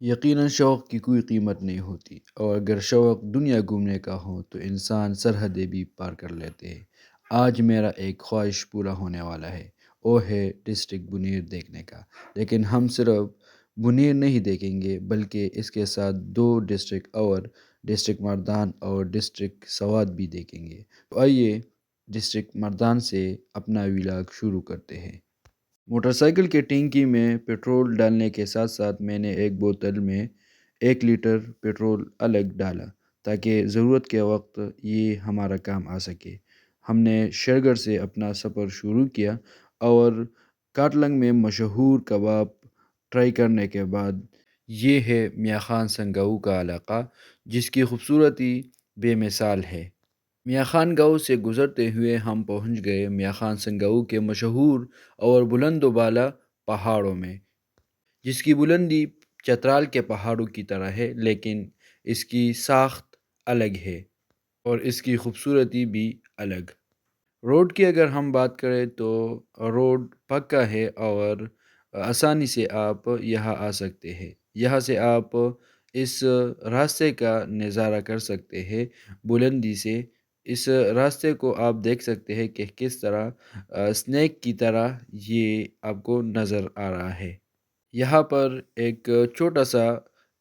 یقیناً شوق کی کوئی قیمت نہیں ہوتی، اور اگر شوق دنیا گھومنے کا ہو تو انسان سرحدیں بھی پار کر لیتے ہیں۔ آج میرا ایک خواہش پورا ہونے والا ہے، وہ ہے ڈسٹرکٹ بنیر دیکھنے کا۔ لیکن ہم صرف بنیر نہیں دیکھیں گے بلکہ اس کے ساتھ دو ڈسٹرکٹ اور ڈسٹرکٹ مردان اور ڈسٹرکٹ سوات بھی دیکھیں گے۔ تو آئیے ڈسٹرکٹ مردان سے اپنا ولاگ شروع کرتے ہیں۔ موٹر سائیکل کے ٹینکی میں پیٹرول ڈالنے کے ساتھ ساتھ میں نے ایک بوتل میں 1 لیٹر پیٹرول الگ ڈالا تاکہ ضرورت کے وقت یہ ہمارا کام آ سکے۔ ہم نے شرگڑھ سے اپنا سفر شروع کیا اور کاٹلنگ میں مشہور کباب ٹرائی کرنے کے بعد یہ ہے میاں خان سنگاؤ کا علاقہ، جس کی خوبصورتی بے مثال ہے۔ میاں خان گاؤں سے گزرتے ہوئے ہم پہنچ گئے میاں خان سنگاؤ کے مشہور اور بلند و بالا پہاڑوں میں، جس کی بلندی چترال کے پہاڑوں کی طرح ہے لیکن اس کی ساخت الگ ہے اور اس کی خوبصورتی بھی الگ۔ روڈ کی اگر ہم بات کریں تو روڈ پکا ہے اور آسانی سے آپ یہاں آ سکتے ہیں۔ یہاں سے آپ اس راستے کا نظارہ کر سکتے ہیں بلندی سے۔ اس راستے کو آپ دیکھ سکتے ہیں کہ کس طرح سنیک کی طرح یہ آپ کو نظر آ رہا ہے۔ یہاں پر ایک چھوٹا سا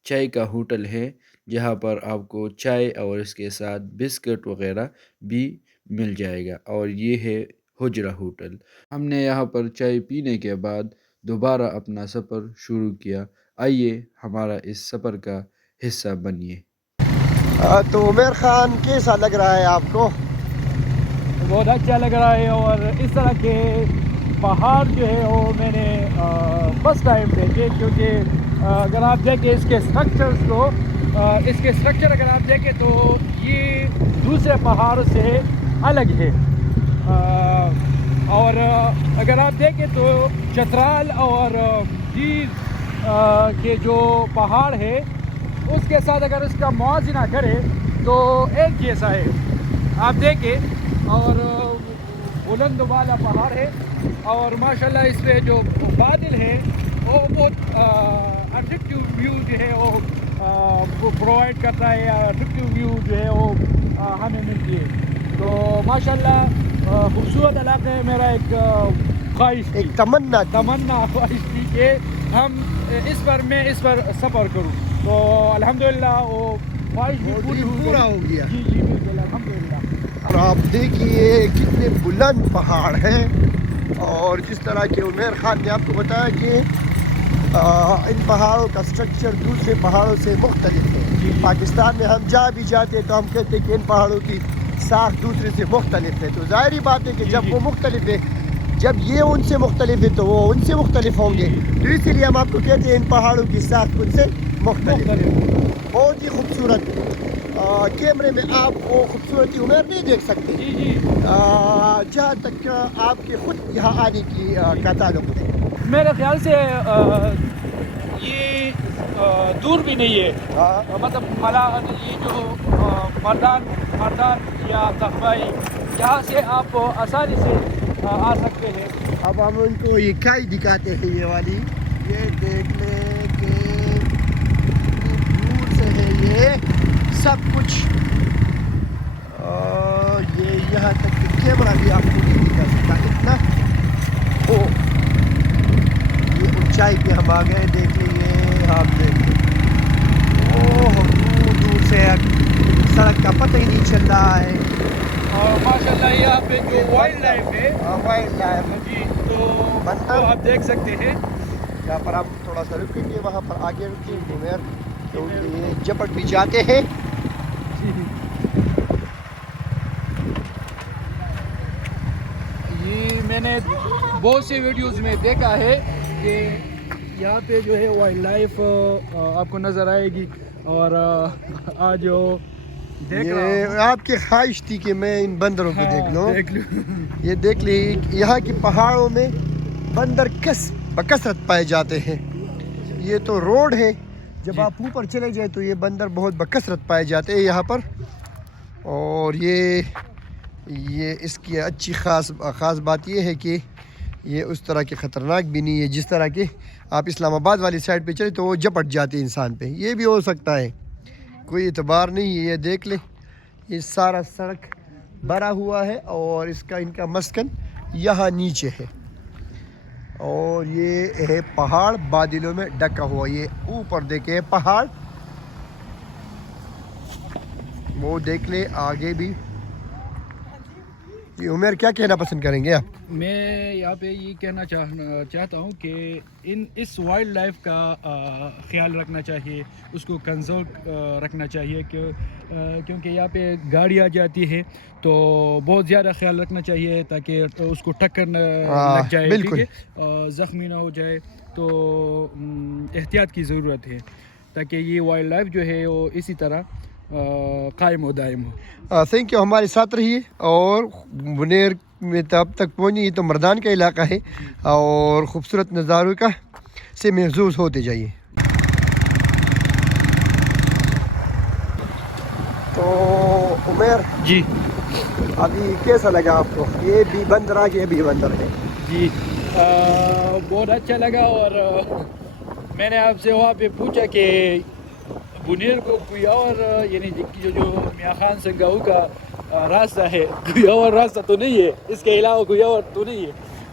چائے کا ہوٹل ہے جہاں پر آپ کو چائے اور اس کے ساتھ بسکٹ وغیرہ بھی مل جائے گا، اور یہ ہے حجرہ ہوٹل۔ ہم نے یہاں پر چائے پینے کے بعد دوبارہ اپنا سفر شروع کیا۔ آئیے ہمارا اس سفر کا حصہ بنیے۔ تو عمیر خان کیسا لگ رہا ہے آپ کو؟ بہت اچھا لگ رہا ہے، اور اس طرح کے پہاڑ جو ہے وہ میں نے فرسٹ ٹائم دیکھے، کیونکہ اگر آپ دیکھیں اس کے اسٹرکچرز کو، اس کے اسٹرکچر اگر آپ دیکھیں تو یہ دوسرے پہاڑ سے الگ ہے۔ اور اگر آپ دیکھیں تو چترال اور گیر کے جو پہاڑ ہے اس کے ساتھ اگر اس کا موازنہ کرے تو ایک جیسا ہے، آپ دیکھیں، اور بلند و بالا پہاڑ ہے، اور ماشاءاللہ اس پہ جو بادل ہے وہ بہت اٹریکٹیو ویو جو ہے وہ پرووائڈ کرتا ہے، یا اٹریکٹیو ویو جو ہے وہ ہمیں ملتی ہے۔ تو ماشاءاللہ خوبصورت علاقہ ہے۔ میرا ایک خواہش تھی، ایک تمنا خواہش تھی کہ ہم میں اس پر سفر کروں، تو الحمدللہ وہ خواہش بھی پوری پورا ہو گیا۔ جی جی بالکل الحمدللہ۔ اور آپ دیکھیے کتنے بلند پہاڑ ہیں، اور جس طرح کہ عمیر خان نے آپ کو بتایا کہ ان پہاڑوں کا سٹرکچر دوسرے پہاڑوں سے مختلف ہے۔ پاکستان میں ہم جہاں بھی جاتے ہیں تو ہم کہتے ہیں کہ ان پہاڑوں کی ساخت دوسرے سے مختلف ہے، تو ظاہری بات ہے کہ جب وہ مختلف ہے، جب یہ ان سے مختلف ہے تو وہ ان سے مختلف ہوں گے، تو اسی لیے ہم آپ کو کہتے ہیں ان پہاڑوں کی ساخت ان سے مختلف ہے۔ بہت ہی خوبصورت، کیمرے میں آپ وہ خوبصورتی عمیر نہیں دیکھ سکتے جی جی جہاں تک آپ کے خود یہاں آنے کی کا تعلق ہے۔ میرے خیال سے یہ دور بھی نہیں ہے، مطلب یہ جو مردان یا تخبائی، یہاں سے آپ آسانی سے آ سکتے ہیں۔ اب ہم ان کو یہ کھائی دکھاتے ہیں، یہ والی، یہ دیکھ لیں کہ دور سے ہے یہ سب کچھ، یہ یہاں تک کہ کیمرہ بھی آپ کو نہیں دکھا سکتا اتنا۔ او یہ اونچائی پہ ہم آ گئے، دیکھ لیے آپ، دیکھ لیں دور دور سے سڑک کا پتہ ہی نہیں چل رہا ہے۔ اور ماشاءاللہ یہاں پہ جو وائلڈ لائف ہے، وائلڈ لائف جی، تو آپ دیکھ سکتے ہیں۔ یہاں پر ہم تھوڑا سا رکیں گے، وہاں پر آگے رکیں گے عمیر، کیونکہ یہ جپٹ بھی جاتے ہیں۔ یہ میں نے بہت سی ویڈیوز میں دیکھا ہے کہ یہاں پہ جو ہے وائلڈ لائف آپ کو نظر آئے گی، اور آج دیکھ رہا ہوں۔ یہ آپ کی خواہش تھی کہ میں ان بندروں کو دیکھ لوں۔ دیکھ لوں۔ یہ دیکھ لی، یہاں کی پہاڑوں میں بندر بکثرت پائے جاتے ہیں۔ یہ تو روڈ ہے، جب آپ اوپر چلے جائیں تو یہ بندر بہت بکثرت پائے جاتے ہیں یہاں پر، اور یہ اس کی اچھی خاص بات یہ ہے کہ یہ اس طرح کے خطرناک بھی نہیں ہے جس طرح کہ آپ اسلام آباد والی سائڈ پہ چلے تو وہ جپٹ جاتے ہیں انسان پہ. یہ بھی ہو سکتا ہے, کوئی اعتبار نہیں ہے. یہ دیکھ لیں, یہ سارا سڑک بھرا ہوا ہے اور ان کا مسکن یہاں نیچے ہے. اور یہ ہے پہاڑ بادلوں میں ڈھکا ہوا. یہ اوپر دیکھیں پہاڑ, وہ دیکھ لیں آگے بھی. یہ عمر کیا کہنا پسند کریں گے آپ؟ میں یہاں پہ یہ کہنا چاہتا ہوں کہ اس وائلڈ لائف کا خیال رکھنا چاہیے, اس کو کنزرو رکھنا چاہیے کیونکہ یہاں پہ گاڑی آ جاتی ہے تو بہت زیادہ خیال رکھنا چاہیے تاکہ اس کو ٹکر نہ لگ جائے, بالکل زخمی نہ ہو جائے. تو احتیاط کی ضرورت ہے تاکہ یہ وائلڈ لائف جو ہے وہ اسی طرح قائم و دائم ہو. تھینک یو, ہمارے ساتھ رہیے. اور بنیر میں اب تک پہنچی, یہ تو مردان کا علاقہ ہے اور خوبصورت نظاروں کا سے محظوظ ہوتے جائیے. تو عمر جی ابھی کیسا لگا آپ کو؟ یہ بھی بندر آ گیا, بھی بندر ہے. جی بہت اچھا لگا. اور میں نے آپ سے وہاں پہ پوچھا کہ بنیر کو کوئی اور یعنی جو میاں خان سنگاؤ کا راستہ ہے, کوئی اور راستہ تو نہیں ہے, اس کے علاوہ کوئی اور تو نہیں ہے,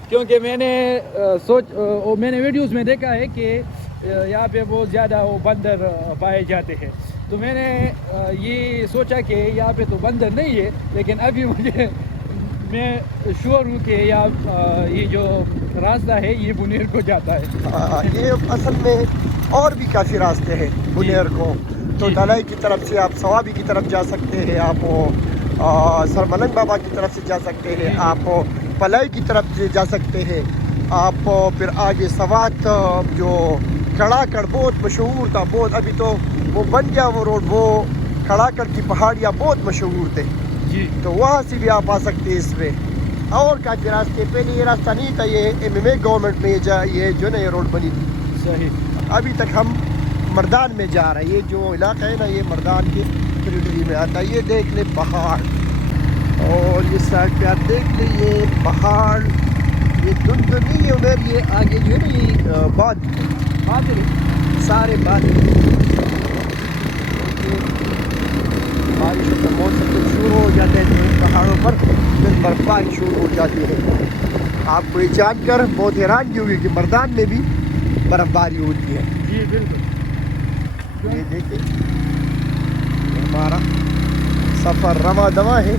کیونکہ میں نے ویڈیوز میں دیکھا ہے کہ یہاں پہ بہت زیادہ وہ بندر پائے جاتے ہیں. تو میں نے یہ سوچا کہ یہاں پہ تو بندر نہیں ہے, لیکن ابھی میں شور ہوں کہ یہ جو راستہ ہے یہ بنیر کو جاتا ہے. یہ اصل میں اور بھی کافی راستے ہیں بنیر کو. تو ڈالائی کی طرف سے آپ سوابی کی طرف جا سکتے ہیں, آپ سرملنگ بابا کی طرف سے جا سکتے ہیں, آپ پلائی کی طرف سے جا سکتے ہیں, آپ پھر آگے سوات جو کھڑا کڑ بہت مشہور تھا, بہت ابھی تو وہ بن گیا وہ روڈ, وہ کھڑا کڑ کی پہاڑیاں بہت مشہور تھے. جی تو وہاں سے بھی آپ آ سکتے ہیں اس میں. اور کافی راستے, پہلے یہ راستہ نہیں تھا, یہ MMA گورنمنٹ میں یہ جو نا یہ روڈ بنی تھی. صحیح. ابھی تک ہم مردان میں جا رہے ہیں. یہ جو علاقہ ہے نا یہ مردان کے ٹریٹری میں آتا ہے. یہ دیکھ لیں پہاڑ, اور یہ سائڈ پہ آپ دیکھ لیں یہ پہاڑ, یہ دھند تو نہیں ہے عمر, یہ آگے جو ہے نا یہ بادل سارے بادل. بارش کا موسم تو شروع ہو جاتے ہیں پہاڑوں پر, پھر برفباری شروع ہو جاتی ہے. آپ کو یہ جان کر بہت حیرانگی ہوگی کہ مردان میں بھی برف باری ہوتی ہے. جی بالکل. یہ دیکھیں ہمارا سفر رواں دواں ہے.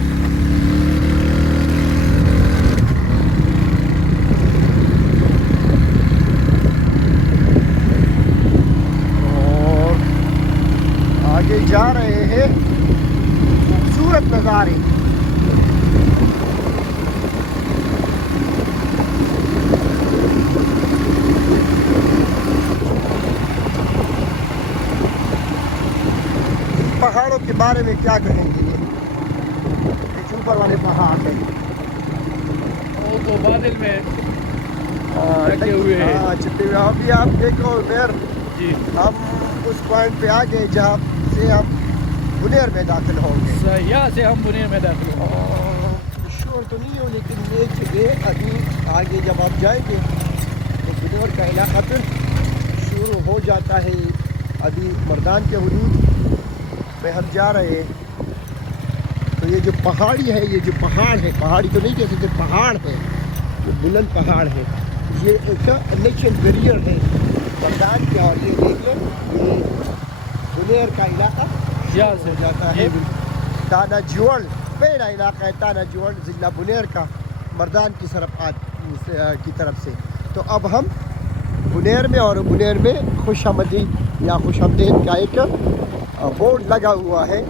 اور آگے جا رہے ہیں, خوبصورت نظارے. پہاڑوں کے بارے میں کیا کہیں گے؟ یہ اوپر والے پہاڑ ہیں, وہ تو بادل میں ڈھکے ہوئے ہیں. ہاں چھپے ہوئے. ابھی آپ دیکھو عمر, جی ہم اس پوائنٹ پہ آ گئے جہاں سے ہم بنیر میں داخل ہوں گے. یہاں سے ہم بنیر میں داخل ہوں. شور تو نہیں ہو, لیکن یہ جگہ ابھی آگے جب آپ جائیں گے تو بنیر کا علاقہ پھر شروع ہو جاتا ہے. ابھی مردان کے حدود میں ہم جا رہے ہیں. تو یہ جو پہاڑی ہے, یہ جو پہاڑ ہے, پہاڑی تو نہیں کہہ سکتے, پہاڑ ہے, جو بلند پہاڑ ہے, یہ ایک نیچرل بیریئر ہے مردان کے. اور یہ دیکھ لیں یہ بنیر کا علاقہ یہاں سے ہو جاتا ہے. تانا جوڑ پہلا علاقہ ہے, تانا جوڑ ضلع بنیر کا, مردان کی طرف سے. تو اب ہم بنیر میں, اور بنیر میں خوش آمدید یا خوش آمدید کا ایک بورڈ لگا ہوا ہے.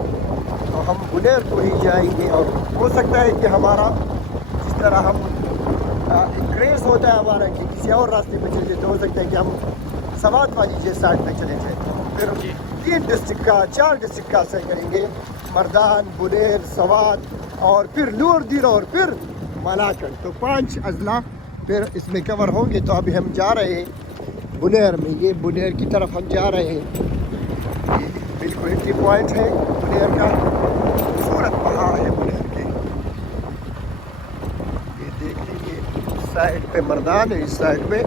تو ہم بنیر کو ہی جائیں گے. اور ہو سکتا ہے کہ ہمارا جس طرح ہم کریز ہوتا ہے ہمارا کہ کسی اور راستے پہ چلے جائے, تو ہو سکتا ہے کہ ہم سوات والی جیسے سائڈ پہ چلے جائیں. پھر 3 ڈسٹرکٹ کا 4 ڈسٹرکٹ کا سر کریں گے, مردان, بنیر, سوات, اور پھر لور دیر, اور پھر ملاکڑ. تو 5 اضلاع پھر اس میں کور ہوں گے. تو ابھی ہم جا رہے ہیں بنیر میں. یہ بنیر کی طرف ہم جا رہے ہیں. بالکل انٹری پوائنٹ ہے بنیر کا, خوبصورت پہاڑ ہے بنیر کے. یہ دیکھ لیجیے سائڈ پہ مردان ہے، اس سائڈ پہ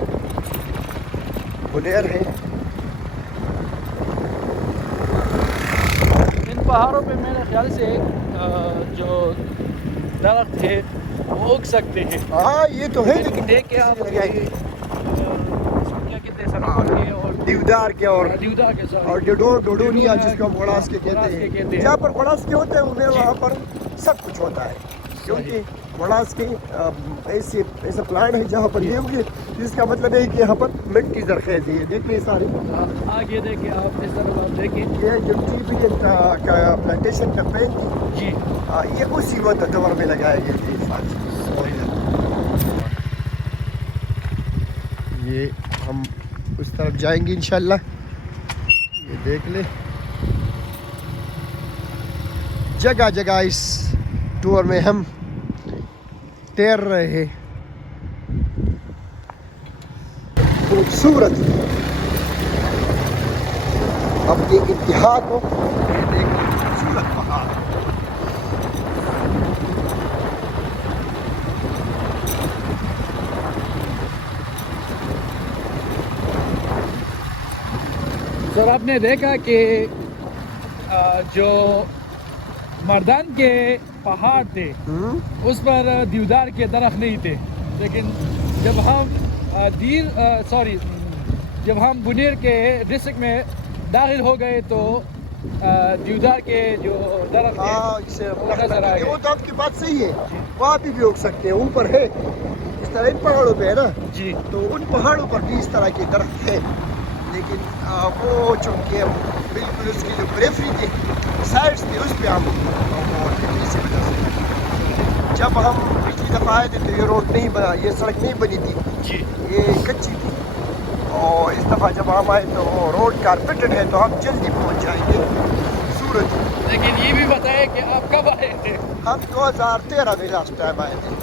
بنیر ہے. ان پہاڑوں پہ میرے خیال سے جو درخت ہے وہ اگ سکتے ہیں. ہاں یہ تو ہے، لیکن دیکھ کے آپ لگائیں گے کیا کہتے ہیں سنگمر کے اور دیودار کے اور دیودار کے ساتھ اور ڈوڈونیا جس کو ہم گوڑاس کے کہتے ہیں. جہاں پر گوڑاس کے ہوتے ہیں وہاں پر سب کچھ ہوتا ہے، کیونکہ گوڑاس کے ایسا پلانٹ ہے جہاں پر یہ ہوگی، جس کا مطلب ہے کہ یہاں پر مٹی زرخیز ہے. یہ دیکھ لیں سارے آگے دیکھیں آپ اس طرح آپ دیکھیں یہ جو ٹی بی کا پلانٹیشن کا پینٹ جی یہ اسی وقت دور میں لگائے گئے تھے. یہ ہم اس طرف جائیں گے انشاءاللہ. یہ دیکھ لیں جگہ جگہ اس ٹور میں ہم تیر رہے ہیں. خوبصورت اپنی انتہا کو یہ دیکھ لیں، خوبصورت پہاڑ. سر آپ نے دیکھا کہ جو مردان کے پہاڑ تھے اس پر دیودار کے درخت نہیں تھے، لیکن جب ہم جب ہم بنیر کے ڈسٹرکٹ میں داخل ہو گئے تو دیودار کے جو درخت ہیں وہ نظر آ وہ گئے. تو آپ کی بات صحیح ہے، وہاں پہ بھی اگ سکتے ہیں، اوپر ہے اس طرح ان پہاڑوں پہ ہے نا، جی تو ان پہاڑوں پر بھی اس طرح کے درخت ہے. لیکن وہ چونکہ بالکل اس کی جو پریفری تھی سائڈس تھے اس پہ ہم اسی وجہ سے جب ہم پچھلی دفعہ آئے تھے تو یہ روڈ نہیں بنا، یہ سڑک نہیں بنی تھی، جی یہ کچی تھی. اور اس دفعہ جب ہم آئے تو روڈ کارپیٹڈ ہے تو ہم جلدی پہنچ جائیں گے سورج. لیکن یہ بھی بتائیں کہ آپ کب آئے تھے؟ ہم 2013 میں لاسٹ ٹائم آئے تھے.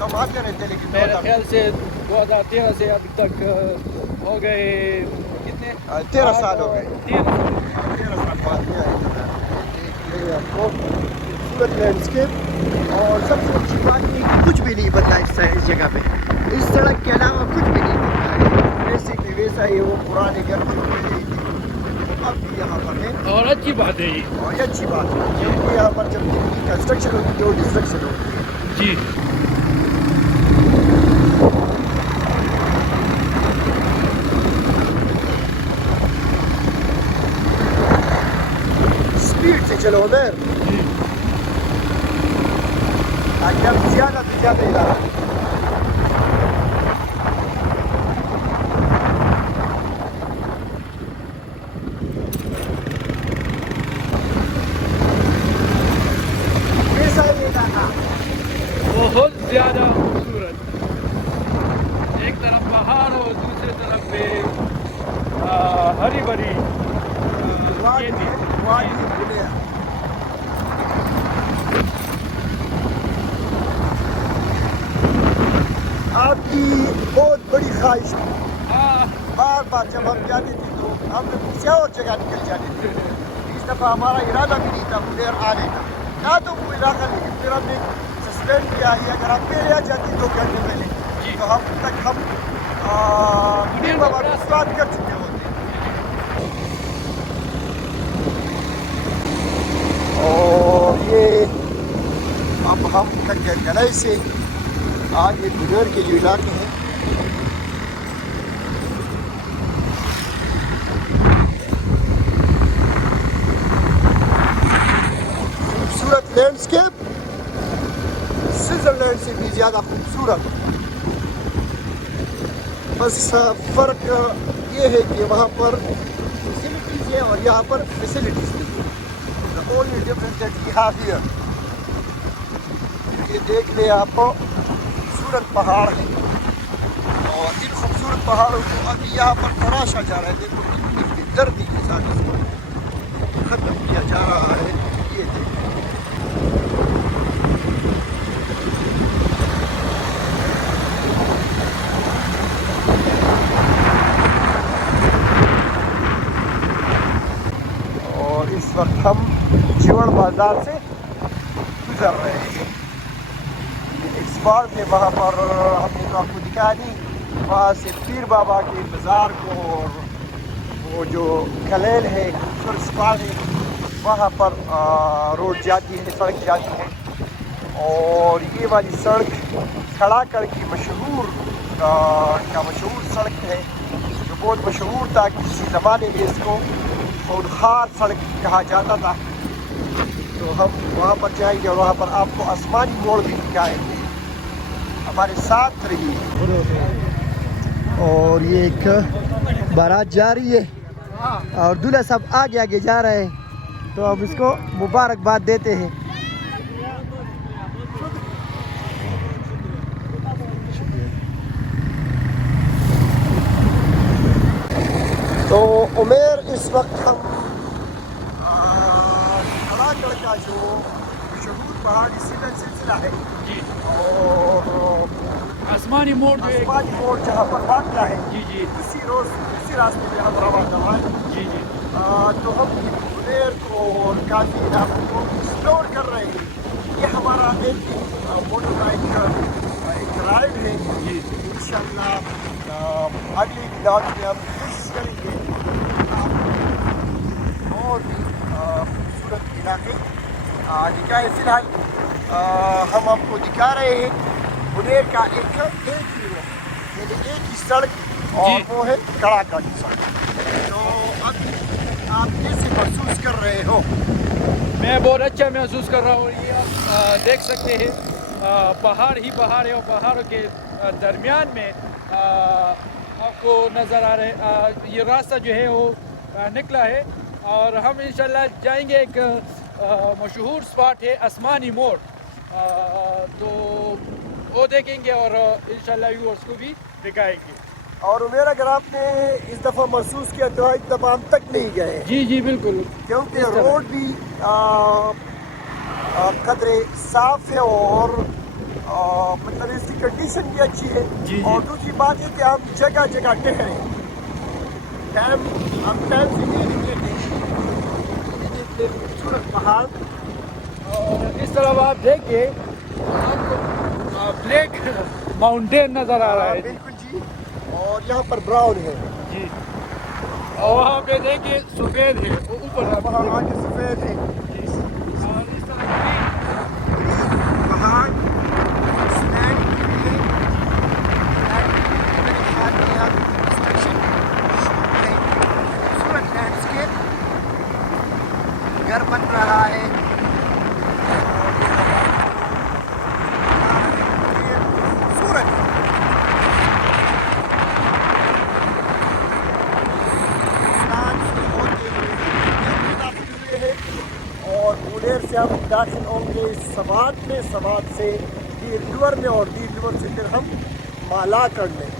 ہم آتے رہتے لیکن میرے خیال سے 2013 سے ابھی تک ہو گئے کتنے 13 سال ہو گئے. 13 سال بعد یہ آئے آپ کو خوبصورت لینڈسکیپ. اور سب سے اچھی بات یہ کہ کچھ بھی نہیں بدلا اس جگہ پہ، اس سڑک کے علاوہ کچھ بھی نہیں بدلا ہے، ویسے کہ ویسا ہی وہ پرانے گھر اب بھی یہاں پر ہے. اور اچھی بات ہے یہ. اور یہ اچھی بات ہے کیونکہ یہاں پر جب کنسٹرکشن ہوتی ہے وہ ڈسٹرکشن ہوتی ہے. جی اسپیڈ سے چلو عمر تاکہ ہم زیادہ سے زیادہ ادارہ. بہت زیادہ خوبصورت، ایک طرف پہاڑ اور دوسرے طرف پہ ہری بھری آپ کی بہت بڑی خواہش بار بار جب ہم جاتے تھے تو ہم نے کسی اور جگہ نکل جاتے تھے. اس دفعہ ہمارا ارادہ بھی نہیں تھا بنیر آنے کا، نہ تو کوئی علاقہ، لیکن پھر ہم نے سسپینڈ کیا ہے. اگر آپ پہلے آ جاتے 2 گھنٹے پہلے تو ہم تک ہم بنیر بابا کو سواد کر چکے ہوتے. اور یہ اب ہم گلائی سے آگے بنیر کے جو علاقے ہیں خوبصورت لینڈسکیپ، سوئٹزرلینڈ سے بھی زیادہ خوبصورت. بس فرق یہ ہے کہ وہاں پر فیسلٹیز ہے اور یہاں پر فیسلٹیز نہیں ہے. The only difference that we have here. یہ دیکھ لیں آپ کو خوبصورت پہاڑ ہے اور ان خوبصورت پہاڑوں کو ابھی یہاں پر تراشا جا رہا ہے. دیکھو کتنی دردی کے ساتھ اس کو ختم کیا جا رہا ہے. یہ دیکھیں اور اس وقت ہم جیوڑ بازار سے گزر رہے ہیں. اسپاٹ ہے وہاں پر ہم نے تو آپ کو دکھایا نہیں. وہاں سے پیر بابا کے مزار کو اور وہ جو کلیل ہے خوبصورت اسپاٹ ہے وہاں پر روڈ جاتی ہے, سڑک جاتی ہے. اور یہ والی سڑک کھڑا کر کی مشہور کا مشہور سڑک ہے جو بہت مشہور تھا. کسی زمانے میں اس کو خونخوار سڑک کہا جاتا تھا. تو ہم وہاں پر جائیں گے اور وہاں پر آپ کو آسمانی موڑ بھی دکھائیں گے. ہمارے ساتھ رہیے. اور یہ ایک بارات جا رہی ہے اور دلہا صاحب آگے آگے جا رہے ہیں, تو ہم اس کو مبارکباد دیتے ہیں. تو عمیر اس وقت ہم کھڑا کا جو مشہور پہاڑی سلسلہ ہے اور آسمانی موڑ جو ہے, آسمانی موڑ جہاں پر واقع ہے, جی جی اسی راستے پہ ہم روانہ ہوئے. جی جی تو ہم عمیر کو اور کافی علاقوں کو ایکسپلور کر رہے ہیں. یہ ہمارا ایک موٹر بائک کا ایک رائڈ ہے. انشاءاللہ اگلی ولاگ میں ہم کوشش کریں گے اور بھی خوبصورت علاقے دکھائیں. فی الحال ہم آپ کو دکھا رہے ہیں عمیر کا ایک ہی یعنی ایک ہی سڑک اور وہ ہے کڑاکا کی سڑک. تو اب آپ کیسے محسوس کر رہے ہو؟ میں بہت اچھا محسوس کر رہا ہوں. یہ آپ دیکھ سکتے ہیں پہاڑ ہی پہاڑ ہے اور پہاڑوں کے درمیان میں آپ کو نظر آ رہے یہ راستہ جو ہے وہ نکلا ہے. اور ہم انشاءاللہ جائیں گے, ایک مشہور سپاٹ ہے آسمانی موڑ, تو وہ دیکھیں گے اور انشاءاللہ ویورز کو بھی دکھائیں گے. اور عمیر اگر آپ نے اس دفعہ محسوس کیا تو ایک دفعہ ہم تک نہیں گئے, جی جی بالکل, کیونکہ روڈ بھی قدرے صاف ہے اور مطلب اس کی کنڈیشن بھی اچھی ہے. اور دوسری بات یہ کہ ہم جگہ جگہ ٹہرے, ہم ٹائم سے نہیں نکلے تھے. خوبصورت پہاڑ اور اس طرف آپ دیکھیے آپ کو بلیک ماؤنٹین نظر آ رہا ہے. بالکل جی. اور یہاں پر براؤن ہے جی, اور وہاں پہ دیکھیے سفید ہے, وہ اوپر وہاں آگے سفید ہے. اور اس طرح پہاڑ سلینڈ میرے خیال میں یہاں کنسٹرکشن ہے. خوبصورت لینڈسکیپ, گھر بن رہا ہے. خوبصورت اور عمیر سے ہم داخل ہوں گے سوات میں, سوات سے دیر لیور میں, اور دیر لیور سے پھر ہم مالاکڑ میں.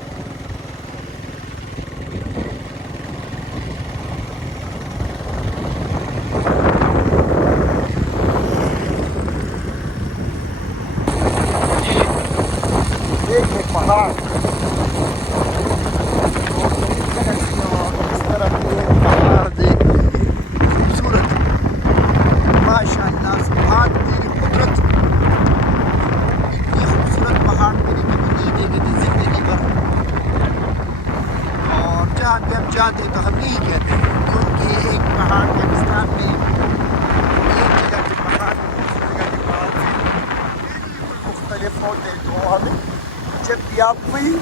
دیکھیں پہاڑ اس طرح کے پہاڑ دیکھ لیجیے, خوبصورت ماشاء اللہ. سبحان تیری قدرت, اتنی خوبصورت پہاڑ میں نے کبھی نہیں دیکھے تھے زندگی بھر. اور جہاں بھی ہم جاتے تو ہم یہی کہتے ہیں, کیونکہ ایک پہاڑ پاکستان میں ایک جگہ کے پہاڑ دوسری جگہ کے پہاڑ سے بالکل مختلف ہوتے ہیں. تو ہمیں جب بھی آپ کوئی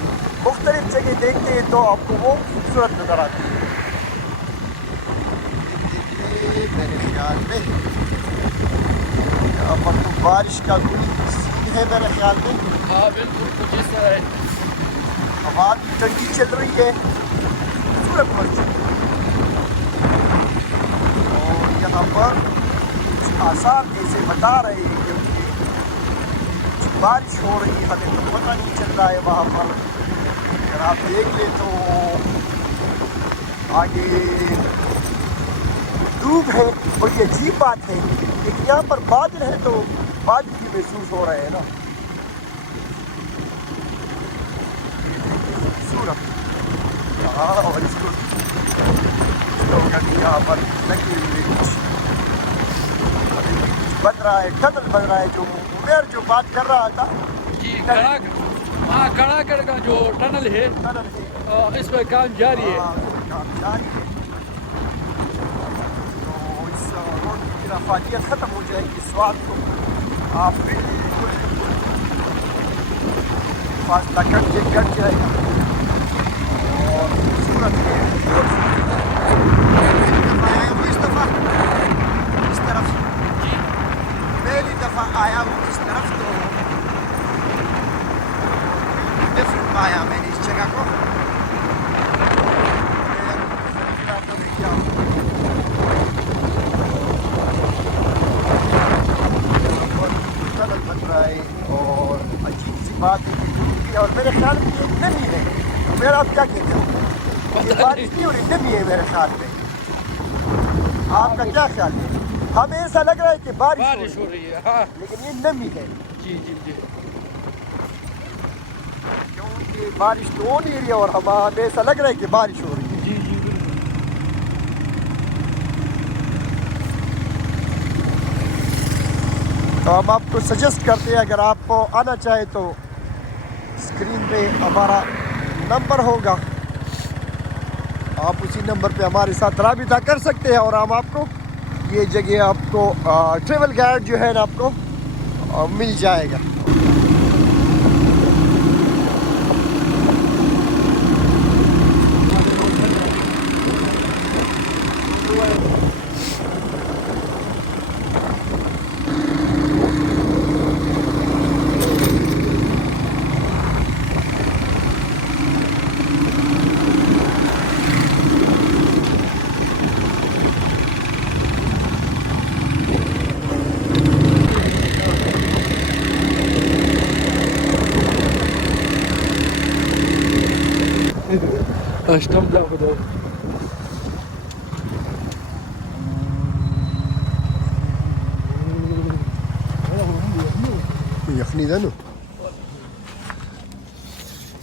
مختلف جگہ دیکھتے ہیں تو آپ کو وہ خوبصورت نظر آتی ہے. میرے خیال میں یہاں پر تو بارش کا کوئی سین ہے میرے خیال میں. ہاں بالکل کچھ اس طرح ہے. ہوا بھی ٹھنڈی چل رہی ہے. خوبصورت مسجد, اور یہاں پر کچھ آثار ایسے بتا رہے ہیں کہ کچھ بارش ہو رہی ہے, ہمیں تو پتہ نہیں چل رہا ہے وہاں پر. اگر آپ دیکھ لیں تو آگے دھوپ ہے. بڑی عجیب بات ہے لیکن یہاں پر بادل ہے تو بادل بھی محسوس ہو رہے ہیں نا. خوبصورت ہاں, اور اس کو لوگ ابھی یہاں پر لگے ہوئے کچھ بن رہا ہے, ٹنل بن رہا ہے. جو عمیر جو بات کر رہا تھا جی کڑاکڑ کا جو ٹنل ہے اس پہ کام جاری ہے. کام جاری ہے. تو اس روڈ کی رفاقیت ختم ہو جائے گی. سوات کو آپ فاصلہ کٹ جائے گا اور خوبصورت ہے. اس دفعہ اس طرف پہلی دفعہ آیا ہوں اس طرف تو ڈفرنٹ پایا میں نے اس جگہ کو. بن رہا ہے اور عجیب سی بات ہے اور میرے خیال میں یہ نمی ہے. میرا آپ کیا کہتے ہیں؟ یہ بارش نہیں ہو رہی، نمی ہے میرے خیال میں. آپ کا کیا خیال ہے؟ ہمیں ایسا لگ رہا ہے کہ بارش ہو رہی ہے. ہاں لیکن یہ نمی ہے. جی جی جی کیونکہ بارش تو ہو نہیں رہی ہے اور ہمیں ایسا لگ رہا ہے کہ بارش ہو رہی ہے. جی جی بالکل. تو ہم آپ کو سجیسٹ کرتے ہیں اگر آپ کو آنا چاہے تو اسکرین پہ ہمارا نمبر ہوگا، آپ اسی نمبر پہ ہمارے ساتھ رابطہ کر سکتے ہیں اور ہم آپ کو یہ جگہ آپ کو ٹریول گائیڈ جو ہے نا آپ کو مل جائے گا. Stimmt auch wieder. یخنی ده نو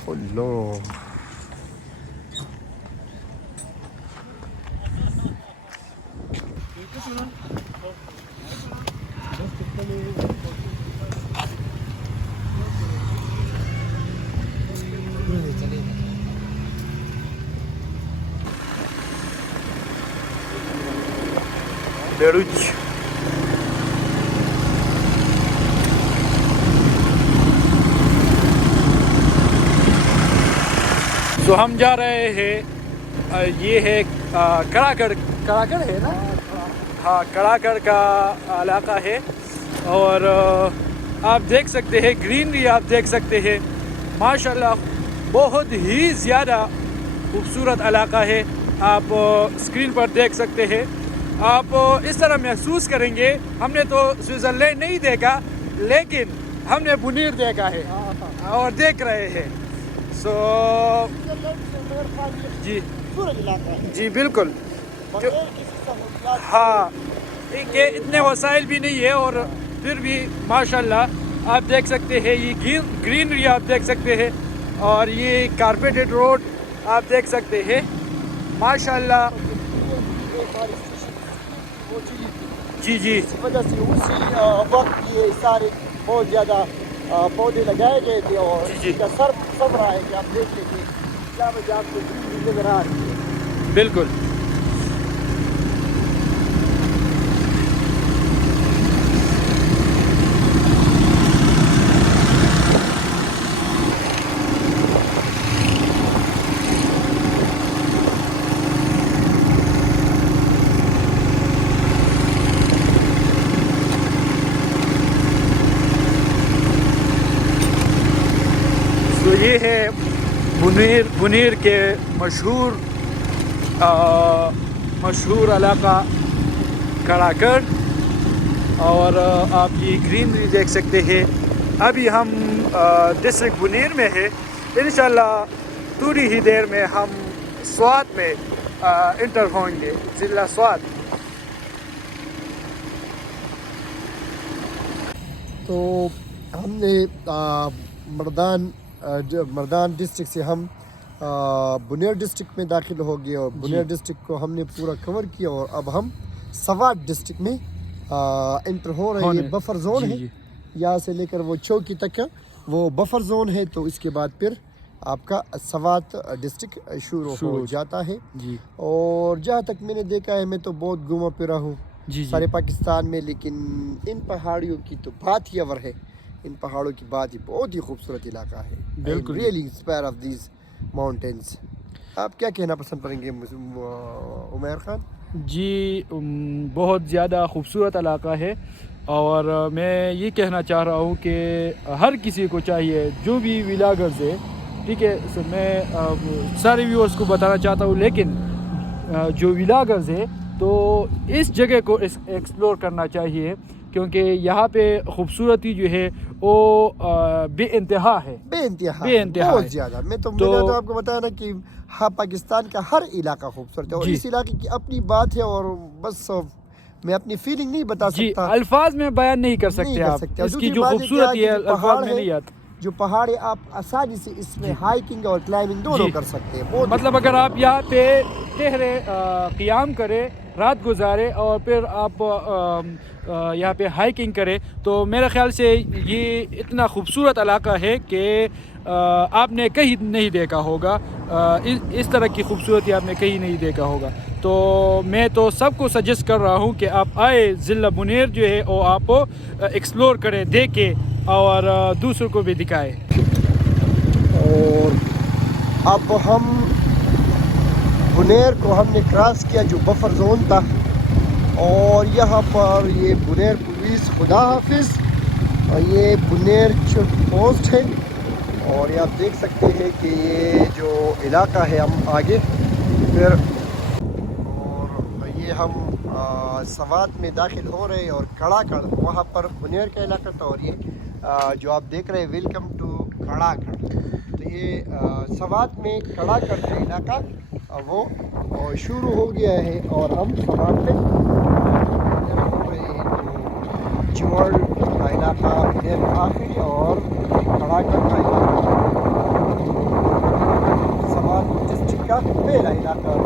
اللہ. بیروچ تو ہم جا رہے ہیں. یہ ہے کڑاکڑ ہے نا. ہاں کڑاکڑ کا علاقہ ہے اور آپ دیکھ سکتے ہیں گرینری آپ دیکھ سکتے ہیں ماشاءاللہ بہت ہی زیادہ خوبصورت علاقہ ہے. آپ اسکرین پر دیکھ سکتے ہیں. آپ اس طرح محسوس کریں گے ہم نے تو سوئٹزرلینڈ نہیں دیکھا لیکن ہم نے بنیر دیکھا ہے اور دیکھ رہے ہیں. سو جی جی بالکل. ہاں کہ اتنے وسائل بھی نہیں ہے اور پھر بھی ماشاءاللہ آپ دیکھ سکتے ہیں یہ گرینری آپ دیکھ سکتے ہیں اور یہ کارپیٹڈ روڈ آپ دیکھ سکتے ہیں ماشاءاللہ. جی جی اس وجہ سے اسی وقت یہ سارے بہت زیادہ پودے لگائے گئے تھے اور جی اس کا سب رہا ہے کہ آپ دیکھ لیں کہ کیا وجہ آپ کو نظر آ رہی ہے. بالکل. تو یہ ہے بنیر کے مشہور علاقہ کڑاکڑ اور آپ یہ گرینری دیکھ سکتے ہیں. ابھی ہم ڈسٹرکٹ بنیر میں ہے. انشاءاللہ تھوڑی ہی دیر میں ہم سوات میں انٹر ہوں گے ضلع سوات. تو ہم نے مردان ڈسٹرکٹ سے ہم بنیر ڈسٹرکٹ میں داخل ہو گئے اور بنیر ڈسٹرکٹ کو ہم نے پورا کور کیا اور اب ہم سوات ڈسٹرکٹ میں انٹر ہو رہے ہیں. بفر زون ہے یہاں سے لے کر وہ چوکی تک وہ بفر زون ہے، تو اس کے بعد پھر آپ کا سوات ڈسٹرکٹ شروع ہو جاتا ہے. جی اور جہاں تک میں نے دیکھا ہے، میں تو بہت گھوما پھرا ہوں جی سارے پاکستان میں، لیکن ان پہاڑیوں کی تو بات ہی اور ہے. ان پہاڑوں کی بات ہی بہت ہی خوبصورت علاقہ ہے. بالکل. Really inspire of these mountains. آپ کیا کہنا پسند کریں گے عمیر خان؟ جی بہت زیادہ خوبصورت علاقہ ہے، اور میں یہ کہنا چاہ رہا ہوں کہ ہر کسی کو چاہیے جو بھی ولاگرز ہے، ٹھیک ہے، میں سارے ویورز کو بتانا چاہتا ہوں، لیکن جو ولاگرز ہے تو اس جگہ کو ایکسپلور کرنا چاہیے، کیونکہ یہاں پہ خوبصورتی جو ہے وہ بے انتہا ہے. بے انتہا بہت زیادہ. میں نے تو آپ کو بتایا نا کہ ہاں، پاکستان کا ہر علاقہ خوبصورت ہے، اور اس علاقے کی اپنی بات ہے، اور بس میں اپنی فیلنگ نہیں بتا سکتا، الفاظ میں بیان نہیں کر سکتے آپ اس کی جو خوبصورتی ہے. الفاظ میں نہیں آتا. جو پہاڑ ہے، آپ آسانی سے اس میں ہائکنگ اور کلائمبنگ دونوں کر سکتے ہیں. مطلب اگر آپ یہاں پہ ٹہرے، قیام کرے، رات گزارے، اور پھر آپ یہاں پہ ہائکنگ کرے، تو میرے خیال سے یہ اتنا خوبصورت علاقہ ہے کہ آپ نے کہیں نہیں دیکھا ہوگا. اس طرح کی خوبصورتی آپ نے کہیں نہیں دیکھا ہوگا. تو میں تو سب کو سجیسٹ کر رہا ہوں کہ آپ آئے ضلع بنیر جو ہے وہ آپ ایکسپلور کریں، دیکھیں، اور دوسروں کو بھی دکھائے. اور اب ہم بنیر کو ہم نے کراس کیا، جو بفر زون تھا، اور یہاں پر یہ بنیر پولیس خدا حافظ، اور یہ بنیر چیک پوسٹ ہے. اور یہ آپ دیکھ سکتے ہیں کہ یہ جو علاقہ ہے، ہم آگے پھر، اور یہ ہم سوات میں داخل ہو رہے ہیں، اور کڑا کڑ وہاں پر بنیر کا علاقہ تھا، اور یہ جو آپ دیکھ رہے ہیں ویلکم ٹو کڑا کڑ. تو یہ سوات میں کڑا کڑ کا علاقہ وہ شروع ہو گیا ہے، اور ہم سوات میں ہو رہے ہیں. تو چوڑ کا علاقہ دیر آخری، اور کڑا کڑ کا علاقہ سوات ڈسٹرکٹ کا پہلا علاقہ.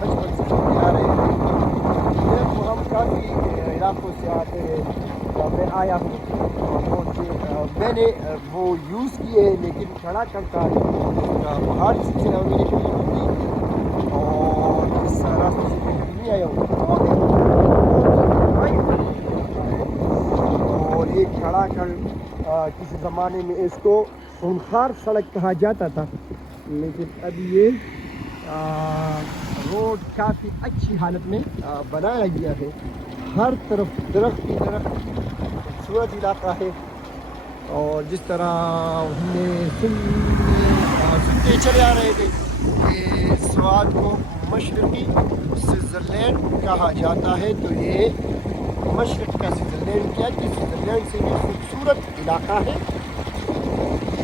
بچپن سے چلتے آ رہے ہیں، تو ہم کافی علاقوں سے آتے ہیں. میں آیا ہوں، میں نے وہ یوز کیے ہیں، لیکن کھڑا کرتا پہاڑی سلسلہ میں نے کبھی نہیں کی، اور اس راستے سے میں کبھی نہیں آیا ہوں. اور یہ کھڑا کر کسی زمانے میں اس کو خونخوار سڑک کہا جاتا تھا، لیکن اب یہ روڈ کافی اچھی حالت میں بنایا گیا ہے. ہر طرف درخت ہی درخت، خوبصورت علاقہ ہے. اور جس طرح ہم نے سنتے چلے آ رہے تھے کہ سوات کو مشرقی سوئٹزرلینڈ کہا جاتا ہے، تو یہ مشرق کا سوئٹزرلینڈ کیا کہ سوئٹزرلینڈ سے بھی خوبصورت علاقہ ہے.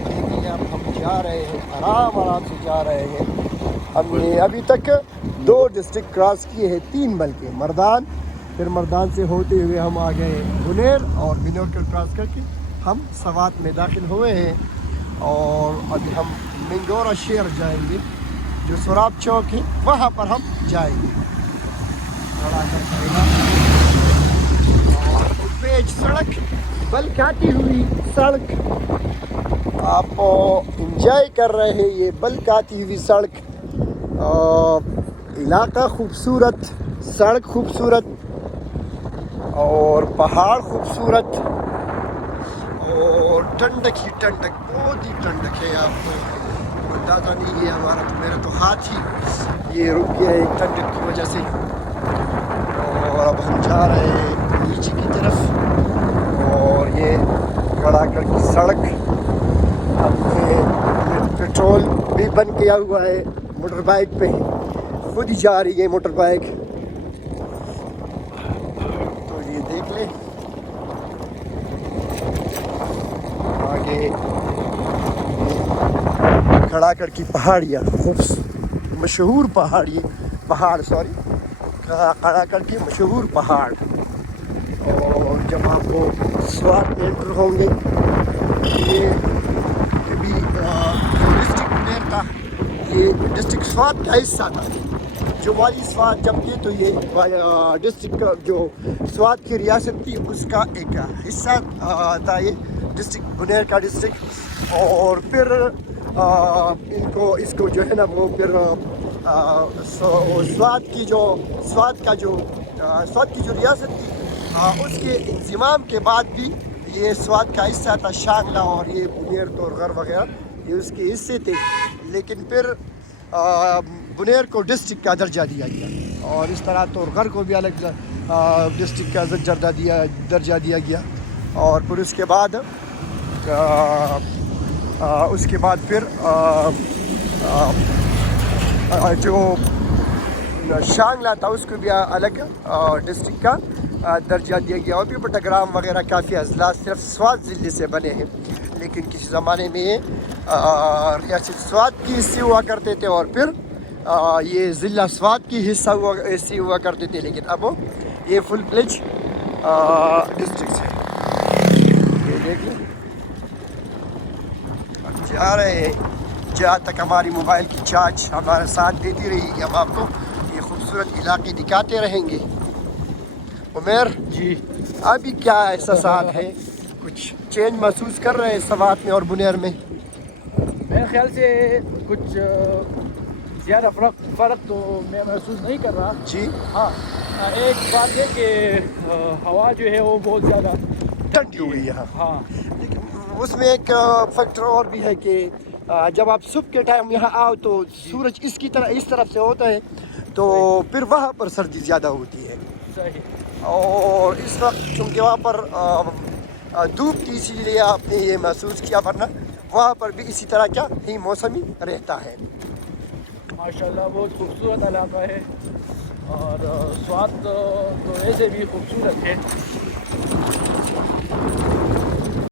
لیکن اب ہم جا رہے ہیں، آرام سے جا رہے ہیں. ہم نے ابھی تک 2 ڈسٹرکٹ کراس کیے ہیں، 3 بلکہ مردان، پھر مردان سے ہوتے ہوئے ہم آ گئے بنیر، اور بنیر کو کراس کر کے ہم سوات میں داخل ہوئے ہیں. اور ابھی ہم منگورا شہر جائیں گے، جو سوراب چوک ہے وہاں پر ہم جائیں گے. پیچ سڑک، بلکاتی ہوئی سڑک، آپ انجوائے کر رہے ہیں یہ بلکاتی ہوئی سڑک. علاقہ خوبصورت، سڑک خوبصورت، اور پہاڑ خوبصورت، اور ٹھنڈک ہی ٹھنڈک، بہت ہی ٹھنڈک ہے. آپ کو اندازہ نہیں ہے، میرا تو ہاتھ ہی یہ رک گیا ہے ٹھنڈک کی وجہ سے. اور اب ہم جا رہے ہیں نیچے کی طرف، اور یہ کڑا کڑ کی سڑک. اب یہ پیٹرول بھی بند کیا ہوا ہے موٹر بائک پہ، خود ہی جا رہی ہے موٹر بائک. تو یہ دیکھ لیں آگے کھڑا کر کی پہاڑیاں، مشہور پہاڑ کھڑا کر کے مشہور پہاڑ. اور جب آپ کو سوات میں انٹر ہوں گے، یہ کبھی جو ڈسٹرکٹ بنیر تھا، یہ ڈسٹرکٹ سوات کا حصہ تھا. جو والی سوات جب یہ تو یہ ڈسٹرکٹ جو سوات کی ریاست تھی اس کا ایک حصہ تھا یہ ڈسٹرکٹ بنیر کا ڈسٹرکٹ. اور پھر اس کو جو ہے نا وہ پھر سوات کی جو ریاست تھی اس کے انضمام کے بعد بھی یہ سوات کا حصہ تھا. شانگلہ اور یہ بنیر تورغر وغیرہ یہ اس کے حصے تھے. لیکن پھر بنیر کو ڈسٹرکٹ کا درجہ دیا گیا اور اس طرح تورغر کو بھی الگ ڈسٹرکٹ کا درجہ دیا گیا. اور پھر اس کے بعد پھر جو شانگلہ تھا اس کو بھی الگ ڈسٹرکٹ کا درجہ دیا گیا. اور بھی بٹاگرام وغیرہ کافی اضلاع صرف سوات ضلع سے بنے ہیں. لیکن کسی زمانے میں ریاست سوات کی حصے ہوا کرتے تھے اور پھر یہ ضلع سوات کی حصے ہوا کرتے تھے. لیکن اب یہ فل پلیج ڈسٹرکٹ ہے. یہ دیکھ لیں جا رہے ہیں جہاں تک ہماری موبائل کی چارج ہمارے ساتھ دیتی رہی گی. ہم آپ کو یہ خوبصورت علاقے دکھاتے رہیں گے. عمیر جی ابھی کیا احساسات ہے؟ کچھ چینج محسوس کر رہے ہیں سوات میں اور بنیر میں؟ میرے خیال سے کچھ زیادہ فرق تو میں محسوس نہیں کر رہا. جی ہاں ایک بات ہے کہ ہوا جو ہے وہ بہت زیادہ ٹھنڈی ہوئی ہے. ہاں لیکن اس میں ایک فیکٹر اور بھی ہے کہ جب آپ صبح کے ٹائم یہاں آؤ تو سورج اس طرف سے ہوتا ہے تو پھر وہاں پر سردی زیادہ ہوتی ہے. صحیح. اور اس وقت چونکہ وہاں پر دھوپ تھی اسی لیے آپ نے یہ محسوس کیا. ورنہ وہاں پر بھی اسی طرح کا ہی موسمی رہتا ہے. ماشاءاللہ بہت خوبصورت علاقہ ہے اور سوات تو ایسے بھی خوبصورت ہے.